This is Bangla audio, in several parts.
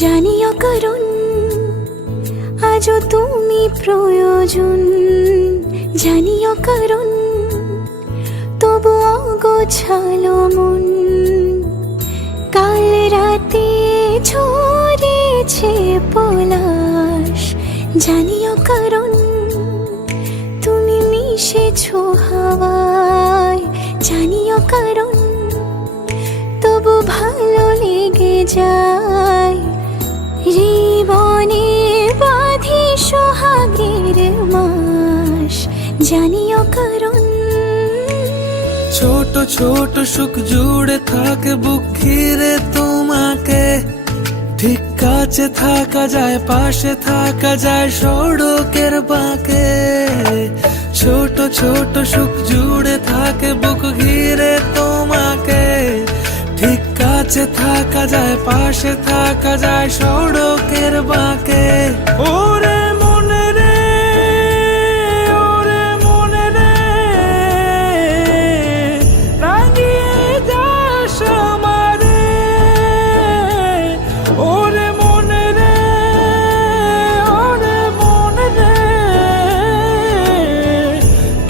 জানিও কারণ আজও তুমি প্রয়োজন, জানিও কারণ তবু অগোছালো মন। কাল রাতে ঝরেছে পলাশ, জানিও কারণ তুমি মিশেছো হাওয়ায়, জানিও কারণ তবু ভালো লেগে যায়। জীবনে বাঁধি সোহাগের মাস, জানিও কারণ ছোট ছোট সুখ জুড়ে থাকে বুক ঘিরে তোমাকে। ঠিক কাছে থাকা যায়, পাশে থাকা যায় সড়কের বাঁকে। ছোট ছোট সুখ জুড়ে থাকে বুক ঘিরে তোমাকে। ঠিক কাছে থাকা যায়, পাশে থাকা যায় সড়কের বাঁকে। ওরে মনে রে, ওরে মনে রে, রাঙিয়ে যাস আমারে। ওরে মনে রে, ওরে মনে রে,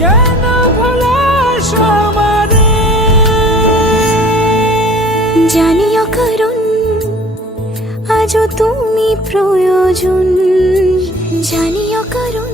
কেন ভোলাস আমারে। জানিও কারণ আজও তুমি প্রয়োজন, জানিও কারণ